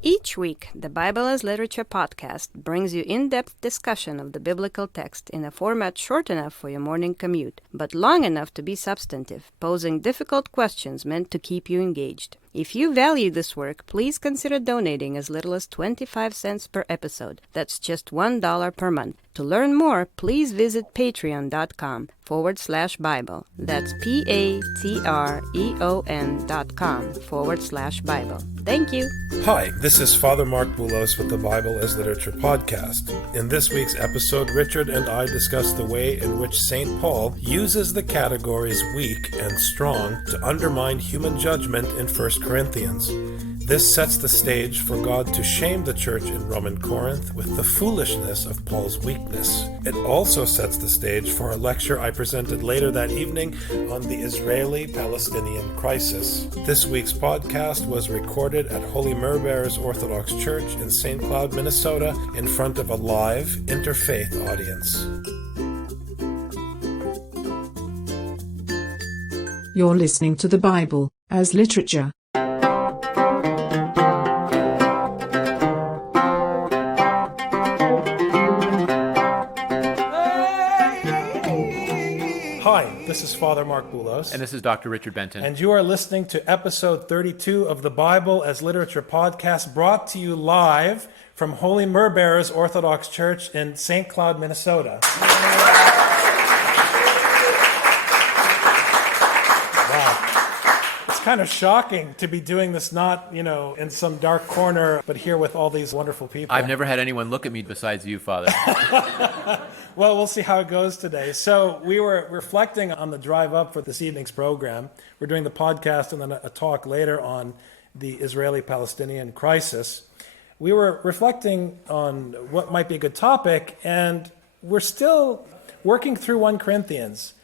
Each week, the Bible as Literature podcast brings you in-depth discussion of the biblical text in a format short enough for your morning commute, but long enough to be substantive, posing difficult questions meant to keep you engaged. If you value this work, please consider donating as little as 25 cents per episode. That's just $1 per month. To learn more, please visit patreon.com/Bible. That's patreon.com/Bible. Thank you. Hi, this is Father Mark Boulos with the Bible as Literature podcast. In this week's episode, Richard and I discuss the way in which St. Paul uses the categories weak and strong to undermine human judgment in 1 Corinthians. This sets the stage for God to shame the church in Roman Corinth with the foolishness of Paul's weakness. It also sets the stage for a lecture I presented later that evening on the Israeli-Palestinian crisis. This week's podcast was recorded at Holy Myrrh-bearers Orthodox Church in St. Cloud, Minnesota, in front of a live interfaith audience. You're listening to the Bible as Literature. Hi, this is Father Mark Boulos. And this is Dr. Richard Benton. And you are listening to episode 32 of the Bible as Literature podcast, brought to you live from Holy Myrrh-bearers Orthodox Church in St. Cloud, Minnesota. It's kind of shocking to be doing this not, in some dark corner, but here with all these wonderful people. I've never had anyone look at me besides you, Father. Well, we'll see how it goes today. So we were reflecting on the drive up for this evening's program. We're doing the podcast and then a talk later on the Israeli-Palestinian crisis. We were reflecting on what might be a good topic, and we're still working through 1 Corinthians.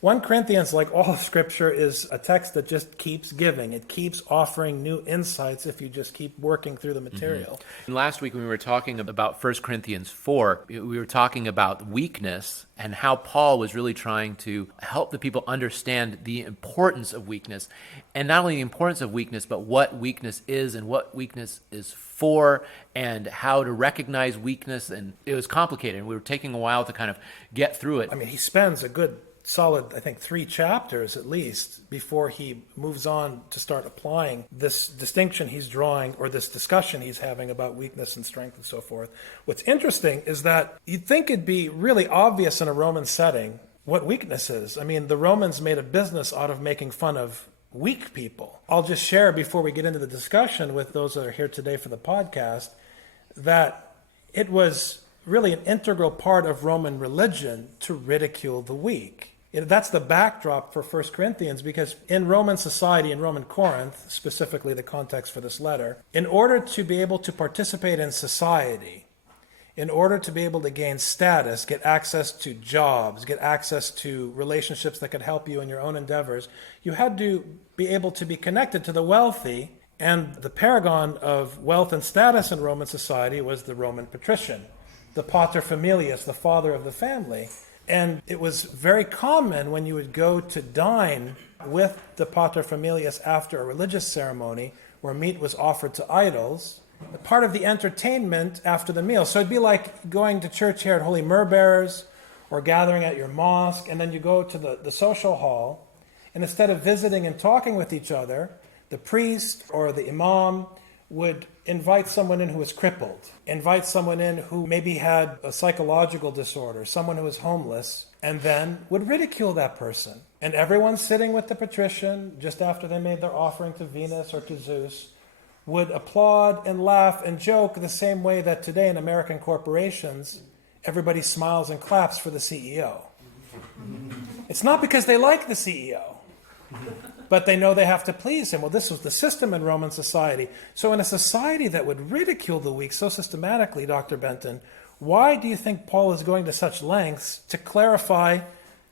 1 Corinthians, like all of Scripture, is a text that just keeps giving. It keeps offering new insights if you just keep working through the material. And last week when we were talking about 1 Corinthians 4, we were talking about weakness and how Paul was really trying to help the people understand the importance of weakness. And not only the importance of weakness, but what weakness is and what weakness is for and how to recognize weakness. And it was complicated. And we were taking a while to kind of get through it. I mean, he spends a good solid, 3 chapters at least before he moves on to start applying this distinction he's drawing or this discussion he's having about weakness and strength and so forth. What's interesting is that you'd think it'd be really obvious in a Roman setting what weakness is. I mean, the Romans made a business out of making fun of weak people. I'll just share before we get into the discussion with those that are here today for the podcast that it was really an integral part of Roman religion to ridicule the weak. That's the backdrop for 1 Corinthians, because in Roman society, in Roman Corinth, specifically the context for this letter, in order to be able to participate in society, in order to be able to gain status, get access to jobs, get access to relationships that could help you in your own endeavors, you had to be able to be connected to the wealthy. And the paragon of wealth and status in Roman society was the Roman patrician, the pater familias, the father of the family. And it was very common when you would go to dine with the pater familias after a religious ceremony where meat was offered to idols, part of the entertainment after the meal. So it'd be like going to church here at Holy Myrrh-bearers or gathering at your mosque, and then you go to the social hall, and instead of visiting and talking with each other, the priest or the imam would invite someone in who was crippled, invite someone in who maybe had a psychological disorder, someone who was homeless, and then would ridicule that person. And everyone sitting with the patrician, just after they made their offering to Venus or to Zeus, would applaud and laugh and joke the same way that today in American corporations, everybody smiles and claps for the CEO. It's not because they like the CEO, but they know they have to please him. Well, this was the system in Roman society. So in a society that would ridicule the weak so systematically, Dr. Benton, why do you think Paul is going to such lengths to clarify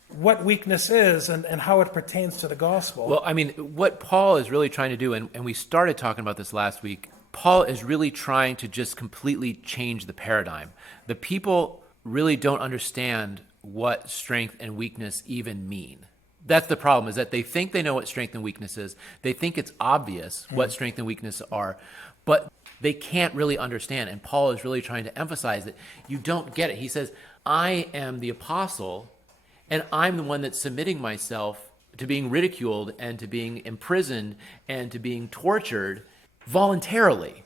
what weakness is and how it pertains to the gospel? Well, I mean, what Paul is really trying to do, and we started talking about this last week, Paul is really trying to just completely change the paradigm. The people really don't understand what strength and weakness even mean. That's the problem, is that they think they know what strength and weakness is. They think it's obvious what strength and weakness are. But they can't really understand. And Paul is really trying to emphasize that you don't get it. He says, I am the apostle, and I'm the one that's submitting myself to being ridiculed and to being imprisoned and to being tortured voluntarily.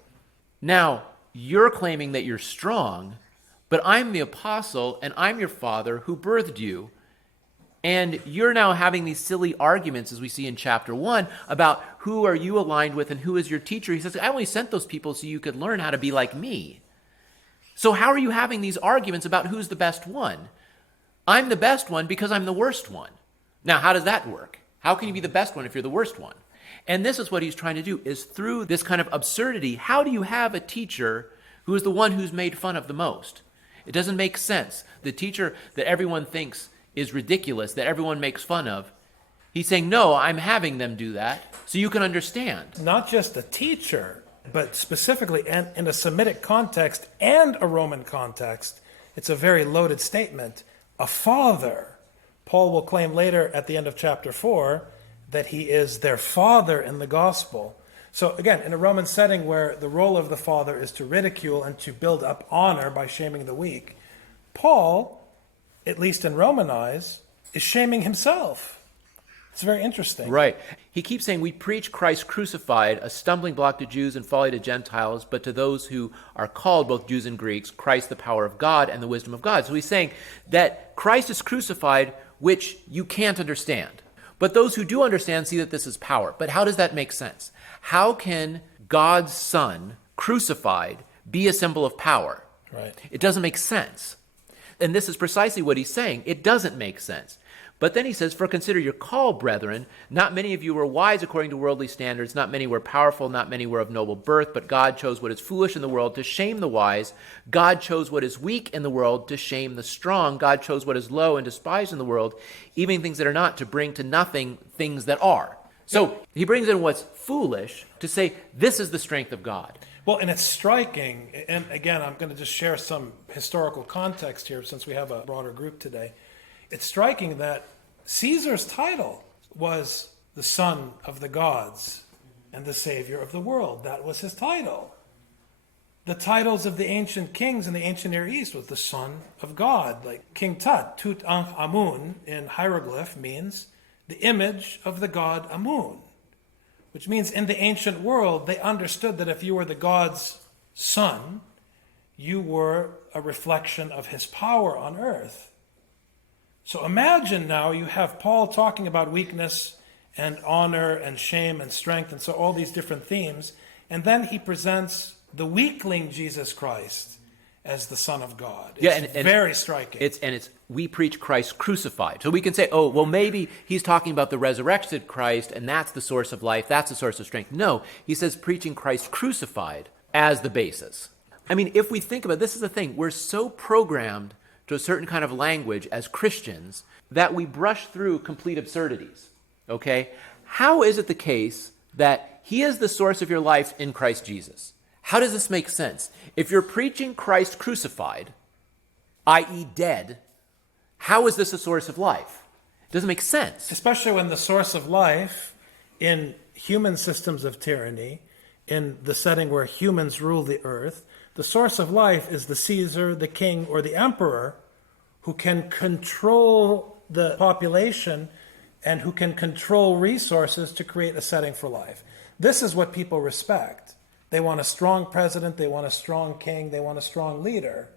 Now, you're claiming that you're strong, but I'm the apostle and I'm your father who birthed you. And you're now having these silly arguments, as we see in chapter 1, about who are you aligned with and who is your teacher. He says, I only sent those people so you could learn how to be like me. So how are you having these arguments about who's the best one? I'm the best one because I'm the worst one. Now, how does that work? How can you be the best one if you're the worst one? And this is what he's trying to do, is through this kind of absurdity, how do you have a teacher who is the one who's made fun of the most? It doesn't make sense. The teacher that everyone thinks is ridiculous, that everyone makes fun of, he's saying, no, I'm having them do that so you can understand. Not just a teacher, but specifically in a Semitic context and a Roman context, it's a very loaded statement. A father. Paul will claim later at the end of chapter 4 that he is their father in the gospel. So again, in a Roman setting where the role of the father is to ridicule and to build up honor by shaming the weak, Paul, at least in Roman eyes, is shaming himself. It's very interesting. Right. He keeps saying, we preach Christ crucified, a stumbling block to Jews and folly to Gentiles, but to those who are called, both Jews and Greeks, Christ the power of God and the wisdom of God. So he's saying that Christ is crucified, which you can't understand. But those who do understand see that this is power. But how does that make sense? How can God's Son, crucified, be a symbol of power? Right. It doesn't make sense. And this is precisely what he's saying. It doesn't make sense. But then he says, for consider your call, brethren. Not many of you were wise according to worldly standards. Not many were powerful. Not many were of noble birth. But God chose what is foolish in the world to shame the wise. God chose what is weak in the world to shame the strong. God chose what is low and despised in the world, even things that are not, to bring to nothing things that are. So he brings in what's foolish to say, this is the strength of God. Well, and it's striking, and again, I'm going to just share some historical context here since we have a broader group today. It's striking that Caesar's title was the Son of the Gods and the Savior of the world. That was his title. The titles of the ancient kings in the ancient Near East was the Son of God. Like King Tut, Tut-Ankh-Amun in hieroglyph means the image of the god Amun, which means in the ancient world they understood that if you were the god's son, you were a reflection of his power on earth. So imagine now you have Paul talking about weakness and honor and shame and strength, and so all these different themes, and then he presents the weakling Jesus Christ as the Son of God. It's very striking. It's we preach Christ crucified. So we can say, oh, well, maybe he's talking about the resurrected Christ, and that's the source of life, that's the source of strength. No, he says preaching Christ crucified as the basis. I mean, if we think about it, this is the thing, we're so programmed to a certain kind of language as Christians that we brush through complete absurdities, okay? How is it the case that he is the source of your life in Christ Jesus? How does this make sense? If you're preaching Christ crucified, i.e. dead, how is this a source of life? It doesn't make sense. Especially when the source of life in human systems of tyranny, in the setting where humans rule the earth, the source of life is the Caesar, the king, or the emperor who can control the population and who can control resources to create a setting for life. This is what people respect. They want a strong president, they want a strong king, they want a strong leader,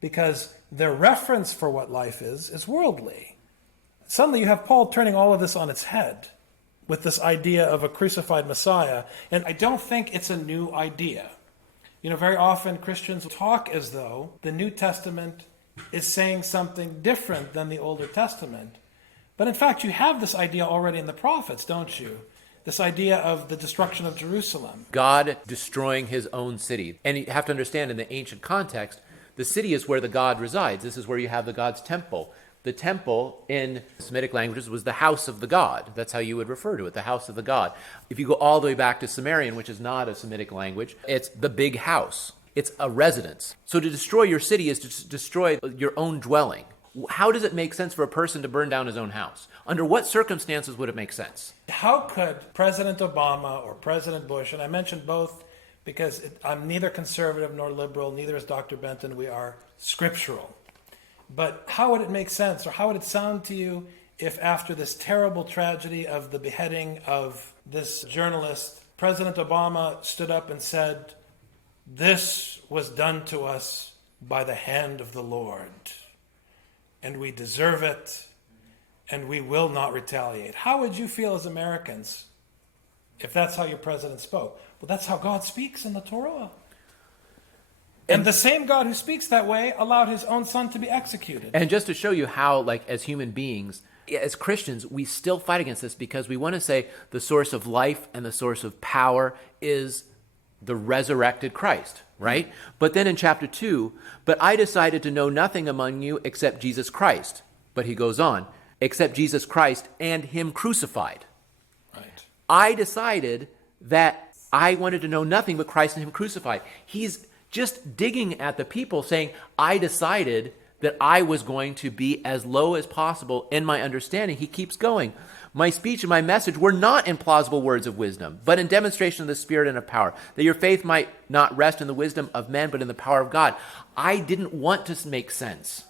because their reference for what life is worldly. Suddenly you have Paul turning all of this on its head with this idea of a crucified Messiah, and I don't think it's a new idea. You know, very often Christians talk as though the New Testament is saying something different than the Older Testament. But in fact, you have this idea already in the prophets, don't you? This idea of the destruction of Jerusalem. God destroying his own city. And you have to understand, in the ancient context, the city is where the God resides. This is where you have the God's temple. The temple in Semitic languages was the house of the God. That's how you would refer to it, the house of the God. If you go all the way back to Sumerian, which is not a Semitic language, it's the big house. It's a residence. So to destroy your city is to destroy your own dwelling. How does it make sense for a person to burn down his own house? Under what circumstances would it make sense? How could President Obama or President Bush, and I mentioned both because I'm neither conservative nor liberal, neither is Dr. Benton. We are scriptural. But how would it make sense, or how would it sound to you if after this terrible tragedy of the beheading of this journalist, President Obama stood up and said, "This was done to us by the hand of the Lord, and we deserve it, and we will not retaliate"? How would you feel as Americans if that's how your president spoke? Well, that's how God speaks in the Torah. And the same God who speaks that way allowed his own son to be executed. And just to show you how, like, as human beings, as Christians, we still fight against this because we want to say the source of life and the source of power is the resurrected Christ, right? But then in chapter 2, but I decided to know nothing among you except Jesus Christ. But he goes on, except Jesus Christ and him crucified. Right. I decided that I wanted to know nothing but Christ and him crucified. He's just digging at the people, saying, I decided that I was going to be as low as possible in my understanding. He keeps going. My speech and my message were not in plausible words of wisdom, but in demonstration of the Spirit and of power, that your faith might not rest in the wisdom of men, but in the power of God. I didn't want to make sense.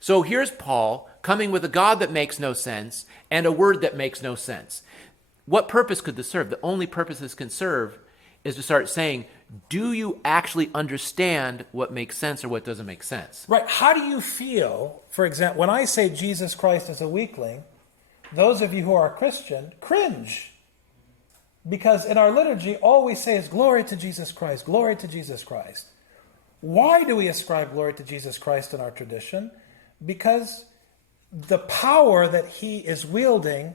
So here's Paul coming with a God that makes no sense and a word that makes no sense. What purpose could this serve? The only purpose this can serve is to start saying, do you actually understand what makes sense or what doesn't make sense? Right. How do you feel, for example, when I say Jesus Christ is a weakling, those of you who are Christian cringe. Because in our liturgy, all we say is glory to Jesus Christ, glory to Jesus Christ. Why do we ascribe glory to Jesus Christ in our tradition? Because the power that he is wielding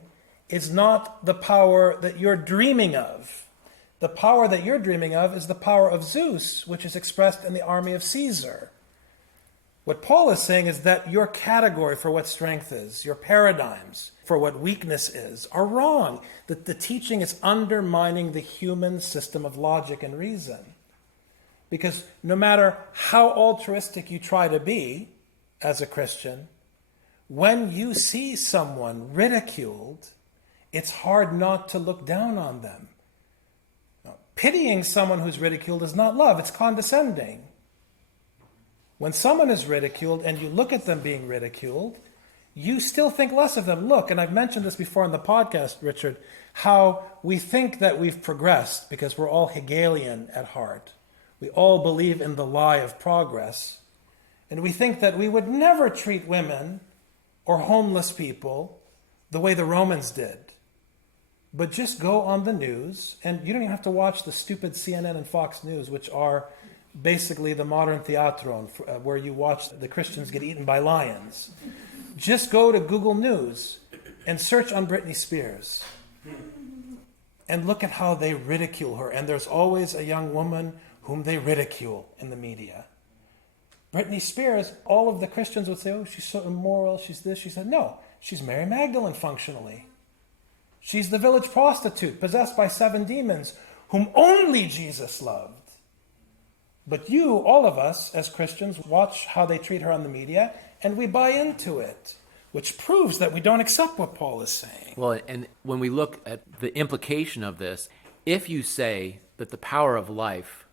is not the power that you're dreaming of. The power that you're dreaming of is the power of Zeus, which is expressed in the army of Caesar. What Paul is saying is that your category for what strength is, your paradigms for what weakness is, are wrong. That the teaching is undermining the human system of logic and reason. Because no matter how altruistic you try to be as a Christian, when you see someone ridiculed, it's hard not to look down on them. Pitying someone who's ridiculed is not love, it's condescending. When someone is ridiculed and you look at them being ridiculed, you still think less of them. Look, and I've mentioned this before in the podcast, Richard, how we think that we've progressed because we're all Hegelian at heart. We all believe in the lie of progress. And we think that we would never treat women or homeless people the way the Romans did. But just go on the news, and you don't even have to watch the stupid CNN and Fox News, which are basically the modern theatron, where you watch the Christians get eaten by lions. Just go to Google News and search on Britney Spears. And look at how they ridicule her. And there's always a young woman whom they ridicule in the media. Britney Spears, all of the Christians would say, oh, she's so immoral, she's this. She said, no, she's Mary Magdalene functionally. She's the village prostitute possessed by 7 demons whom only Jesus loved. But you, all of us as Christians, watch how they treat her on the media and we buy into it, which proves that we don't accept what Paul is saying. Well, and when we look at the implication of this, if you say that the power of life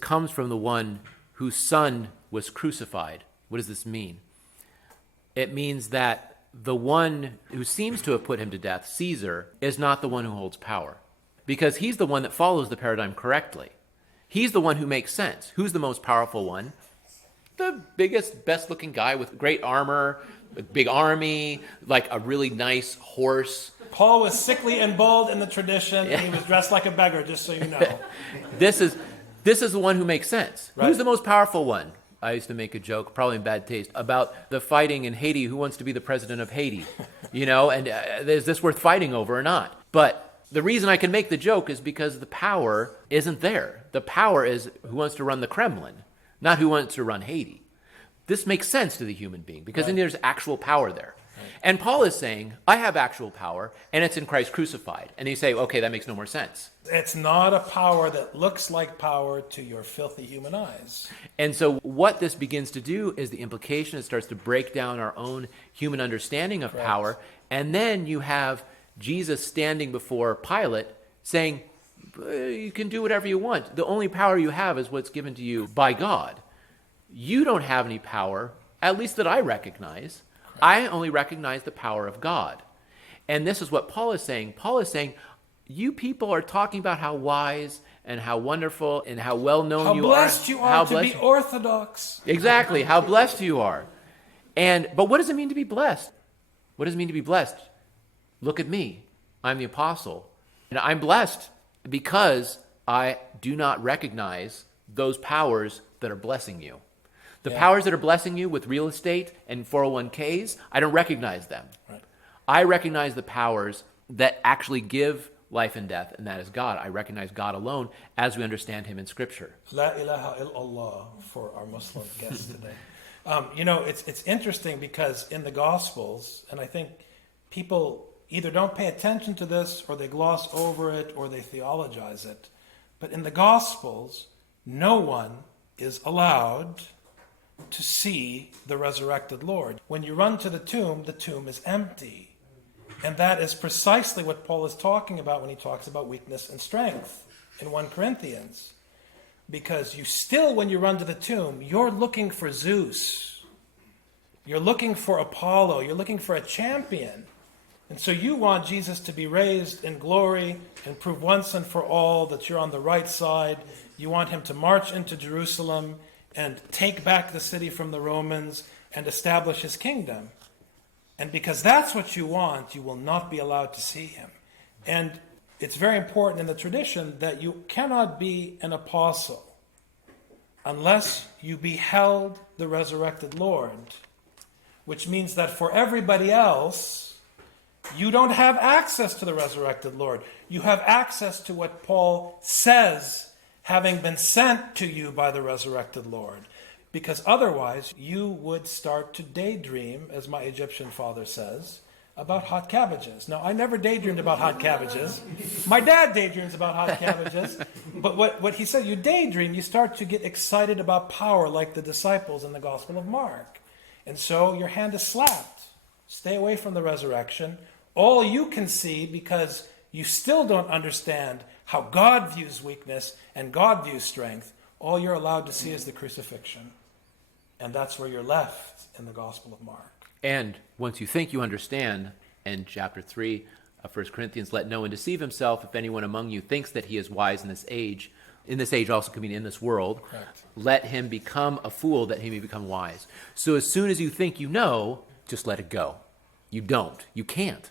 comes from the one whose son was crucified, what does this mean? It means that the one who seems to have put him to death, Caesar, is not the one who holds power. Because he's the one that follows the paradigm correctly. He's the one who makes sense. Who's the most powerful one? The biggest, best-looking guy with great armor, a big army, like a really nice horse. Paul was sickly and bald in the tradition, and he was dressed like a beggar, just so you know. This is the one who makes sense. Right. Who's the most powerful one? I used to make a joke, probably in bad taste, about the fighting in Haiti. Who wants to be the president of Haiti? And is this worth fighting over or not? But the reason I can make the joke is because the power isn't there. The power is who wants to run the Kremlin, not who wants to run Haiti. This makes sense to the human being because then there's actual power there. Right. And Paul is saying, I have actual power, and it's in Christ crucified. And you say, okay, that makes no more sense. It's not a power that looks like power to your filthy human eyes. And so what this begins to do is the implication, it starts to break down our own human understanding of power. And then you have Jesus standing before Pilate saying, You can do whatever you want. The only power you have is what's given to you by God. You don't have any power, at least that I recognize. I only recognize the power of God. And this is what Paul is saying. Paul is saying, you people are talking about how wise and how wonderful and how well-known you are. How blessed you are to be Orthodox. Exactly, how blessed you are. But what does it mean to be blessed? What does it mean to be blessed? Look at me. I'm the apostle. And I'm blessed because I do not recognize those powers that are blessing you. The powers that are blessing you with real estate and 401ks, I don't recognize them. Right. I recognize the powers that actually give life and death, and that is God. I recognize God alone as we understand him in Scripture. La ilaha illallah for our Muslim guests today. It's interesting because in the Gospels, and I think people either don't pay attention to this or they gloss over it or they theologize it. But in the Gospels, no one is allowed to see the resurrected Lord. When you run to the tomb is empty. And that is precisely what Paul is talking about when he talks about weakness and strength in 1 Corinthians. Because you still, when you run to the tomb, you're looking for Zeus. You're looking for Apollo. You're looking for a champion. And so you want Jesus to be raised in glory and prove once and for all that you're on the right side. You want him to march into Jerusalem and take back the city from the Romans and establish his kingdom. And because that's what you want, you will not be allowed to see him. And it's very important in the tradition that you cannot be an apostle unless you beheld the resurrected Lord, which means that for everybody else, you don't have access to the resurrected Lord. You have access to what Paul says, having been sent to you by the resurrected Lord. Because otherwise, you would start to daydream, as my Egyptian father says, about hot cabbages. Now, I never daydreamed about hot cabbages. My dad daydreams about hot cabbages. But what he said, you daydream, you start to get excited about power like the disciples in the Gospel of Mark. And so your hand is slapped. Stay away from the resurrection. All you can see, because you still don't understand how God views weakness and God views strength, all you're allowed to see is the crucifixion. And that's where you're left in the Gospel of Mark. And once you think you understand, in chapter 3 of 1 Corinthians, let no one deceive himself. If anyone among you thinks that he is wise in this age also could mean in this world, correct, let him become a fool that he may become wise. So as soon as you think you know, just let it go. You don't. You can't.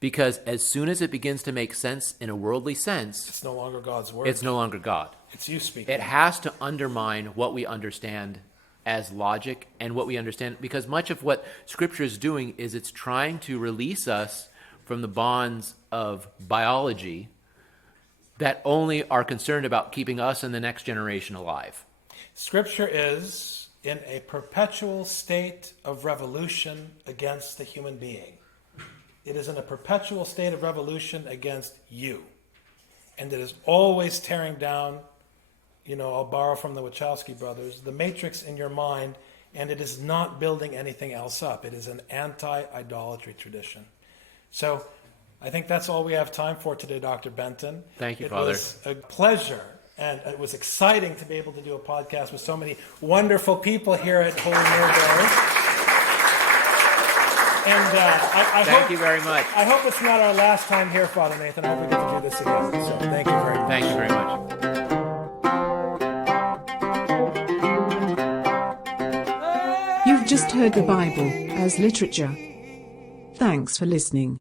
Because as soon as it begins to make sense in a worldly sense, it's no longer God's word. It's no longer God. It's you speaking. It has to undermine what we understand as logic and what we understand, because much of what Scripture is doing is it's trying to release us from the bonds of biology that only are concerned about keeping us and the next generation alive. Scripture is in a perpetual state of revolution against the human being. It is in a perpetual state of revolution against you. And it is always tearing down, I'll borrow from the Wachowski brothers, the matrix in your mind, and it is not building anything else up. It is an anti-idolatry tradition. So I think that's all we have time for today, Dr. Benton. Thank you, Father. It was a pleasure, and it was exciting to be able to do a podcast with so many wonderful people here at Holy Myrrh-bearers. And Thank you very much. I hope it's not our last time here, Father Nathan. I hope we get to do this again. So thank you very much. Thank you very much. You've just heard the Bible as literature. Thanks for listening.